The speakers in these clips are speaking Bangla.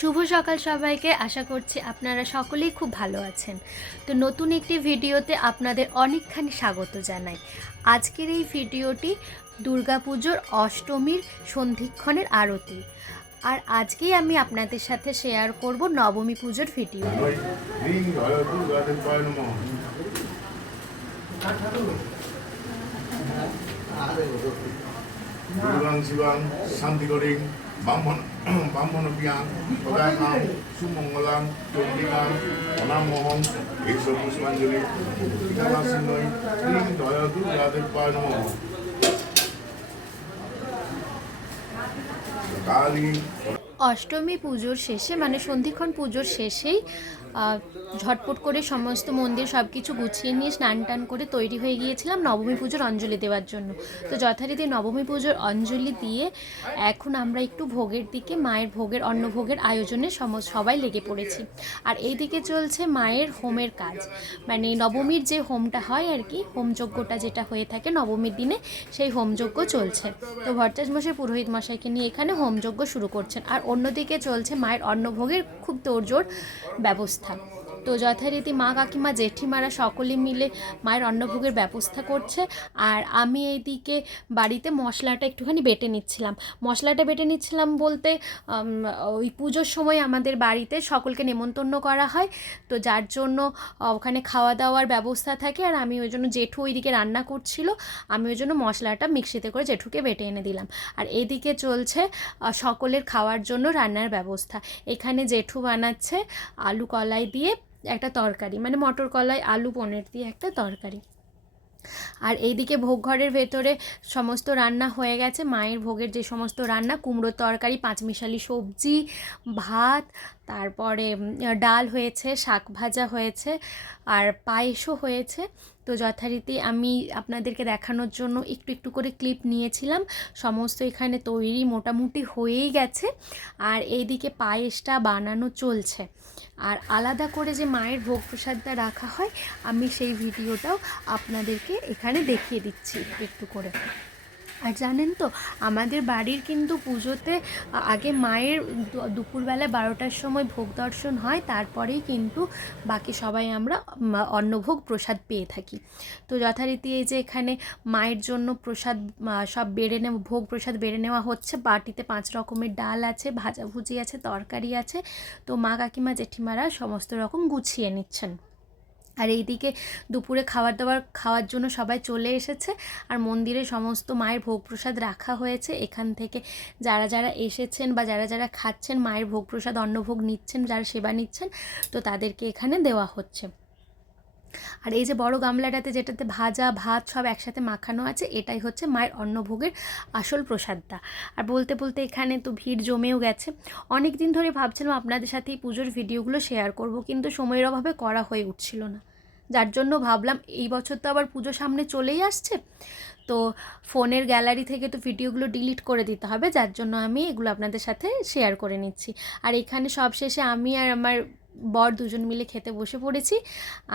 শুভ সকাল সবাইকে। আশা করছি আপনারা সকলেই খুব ভালো আছেন। তো নতুন একটি ভিডিওতে আপনাদের অনেকখানি স্বাগত জানাই। আজকের এই ভিডিওটি দুর্গাপুজোর অষ্টমীর সন্ধিক্ষণের আরতি। আর আজকেই আমি আপনাদের সাথে শেয়ার করব নবমী পুজোর ভিডিও নম শিবাং শান্তিকরিং ব্রাহ্মণ ব্রাহ্মণ পিয়াং প্রদায়াং সুমঙ্গলাং চণ্ডিকাং অনামোহং এইসব পুষ্পাঞ্জলি কালী অষ্টমী পুজোর শেষে মানে সন্ধিক্ষণ পুজোর শেষেই ঝটপট করে সমস্ত মন্দির সব কিছু গুছিয়ে নিয়ে স্নান টান করে তৈরি হয়ে গিয়েছিলাম নবমী পুজোর অঞ্জলি দেওয়ার জন্য। তো যথারীতি নবমী পুজোর অঞ্জলি দিয়ে এখন আমরা একটু ভোগের দিকে, মায়ের ভোগের, অন্নভোগের আয়োজনে সমস্ত সবাই লেগে পড়েছি। আর এই দিকে চলছে মায়ের হোমের কাজ। মানে নবমীর যে হোমটা হয় আর কি হোমযজ্ঞটা যেটা হয়ে থাকে নবমীর দিনে, সেই হোমযজ্ঞ চলছে। তো ভট্টাচ মশাই, পুরোহিত মশাইকে নিয়ে এখানে হোমযজ্ঞ শুরু করছেন। আর অন্যদিকে চলছে মায়ের অন্নভোগের খুব তোড়জোড় ব্যবস্থা। 비슷한 তো যথারীতি মা কাকিমা, জেঠিমারা সকলে মিলে মায়ের অন্নভোগের ব্যবস্থা করছে। আর আমি এইদিকে বাড়িতে মশলাটা একটুখানি বেটে নিচ্ছিলাম। মশলাটা বেটে নিচ্ছিলাম বলতে ওই পুজোর সময় আমাদের বাড়িতে সকলকে নেমন্তন্ন করা হয়। তো যার জন্য ওখানে খাওয়া দাওয়ার ব্যবস্থা থাকে। আর আমি ওই জন্য জেঠু ওইদিকে রান্না করছিল। আমি ওই জন্য মশলাটা মিক্সিতে করে জেঠুকে বেটে এনে দিলাম। আর এদিকে চলছে সকলের খাওয়ার জন্য রান্নার ব্যবস্থা। এখানে জেঠু বানাচ্ছে আলু কলাই দিয়ে একটা তরকারি মানে মটর কলাই, আলু, পনির দিয়ে একটা তরকারি। আর এইদিকে ভোগ ঘরের ভেতরে সমস্ত রান্না হয়ে গেছে। মায়ের ভোগের যে সমস্ত রান্না, কুমড়োর তরকারি, পাঁচমিশালি সবজি, ভাত তারপরে ডাল হয়েছে, শাক ভাজা হয়েছে, আর পায়েসও হয়েছে। তো যথারীতি আমি আপনাদেরকে দেখানোর জন্য একটু একটু করে ক্লিপ নিয়েছিলাম। সমস্ত এখানে তৈরি মোটামুটি হয়েই গেছে। আর এইদিকে পায়েসটা বানানো চলছে। আর আলাদা করে যে মায়ের ভোগ প্রসাদটা রাখা হয়, আমি সেই ভিডিওটাও আপনাদেরকে এখানে দেখিয়ে দিচ্ছি একটু করে। আর জানেন তো, আমাদের বাড়ির কিন্তু পুজোতে আগে মায়ের দুপুরবেলা বারোটার সময় ভোগ দর্শন হয়, তারপরেই কিন্তু বাকি সবাই আমরা অন্নভোগ প্রসাদ পেয়ে থাকি। তো যথারীতি এই যে এখানে মায়ের জন্য প্রসাদ সব বেড়ে নেওয়া, ভোগ প্রসাদ বেড়ে নেওয়া হচ্ছে, বাটিতে পাঁচ রকমের ডাল আছে ভাজাভুজি আছে, তরকারি আছে, তো মা কাকিমা জেঠিমারা সমস্ত রকম গুছিয়ে নিচ্ছেন। আর এইদিকে দুপুরে খাবার দাবার খাওয়ার জন্য সবাই চলে এসেছে। আর মন্দিরে সমস্ত মায়ের ভোগ প্রসাদ রাখা হয়েছে। এখান থেকে যারা যারা এসেছেন বা যারা যারা খাচ্ছেন, মায়ের ভোগ প্রসাদ অন্নভোগ নিচ্ছেন, যারা সেবা নিচ্ছেন, তো তাদেরকে এখানে দেওয়া হচ্ছে। আর এই যে বড় গামলাটাতে যেটাতে ভাজা, ভাত সব একসাথে মাখানো আছে, এটাই হচ্ছে মায়ের অন্নভোগের আসল প্রসাদটা। আর বলতে বলতে এখানে তো ভিড় জমেও গেছে। অনেক দিন ধরে ভাবছিলাম আপনাদের সাথে এই পুজোর ভিডিওগুলো শেয়ার করব, কিন্তু সময়ের অভাবে করা হয়ে উঠছিল না। যার জন্য ভাবলাম এই বছর তো আবার পুজো সামনে চলেই আসছে। তো ফোনের গ্যালারি থেকে তো ভিডিওগুলো ডিলিট করে দিতে হবে, যার জন্য আমি এগুলো আপনাদের সাথে শেয়ার করে নিচ্ছি। আর এখানে সব শেষে আমি আর আমার বর দুজন মিলে খেতে বসে পড়েছি।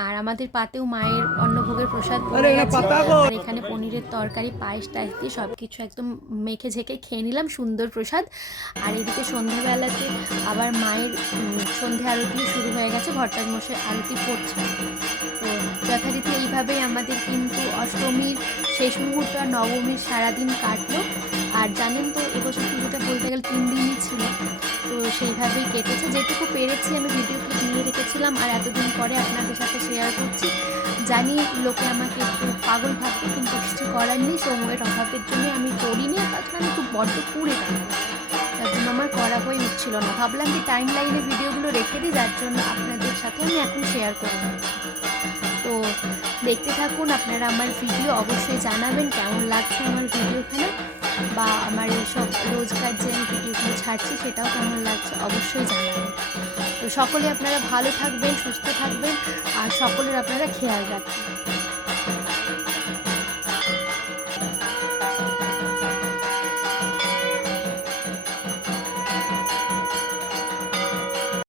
আর আমাদের পাতেও মায়ের অন্নভোগের প্রসাদ পড়ে গেছে। আর এখানে পনিরের তরকারি পায়েস টাইস দিয়ে সব কিছু একদম মেখে ঝেঁকে খেয়ে নিলাম সুন্দর প্রসাদ। আর এদিকে সন্ধ্যাবেলাতে আবার মায়ের উম, সন্ধে আরতি শুরু হয়ে গেছে ভট্টাচ মশাই আরতি পড়ছে তো যথারীতি এইভাবেই আমাদের কিন্তু অষ্টমীর শেষ মুহূর্ত আর নবমীর সারাদিন কাটলো। আর জানেন তো, এবছর পুজোটা বলতে গেলে তিন দিনই ছিল। তো সেইভাবেই কেটেছে। যেটুকু পেরেছি আমি ভিডিও ক্লিপ নিয়ে রেখেছিলাম, আর এতদিন পরে আপনাদের সাথে শেয়ার করছি। জানি লোকে আমাকে একটু পাগল ভাববে, কিন্তু কিছু করার নেই। সময়ের অভাবের জন্য আমি করিনি। তাছাড়া আমি খুব বড্ড পুড়ে তার জন্য আমার করা হয়ে উঠছিল না। ভাবলাম যে টাইম লাইনে ভিডিওগুলো রেখে দিই, যার জন্য আপনাদের সাথে আমি এখন শেয়ার করে নিচ্ছি দেখতে থাকুন, আপনারা আমার ভিডিও অবশ্যই জানাবেন কেমন লাগছে আমার ভিডিওখানে বা আমার এইসব রোজকার যে আমি ভিডিওগুলো ছাড়ছি সেটাও কেমন লাগছে অবশ্যই জানাবেন। তো সকলে আপনারা ভালো থাকবেন, সুস্থ থাকবেন আর সকলের আপনারা খেয়াল রাখবেন।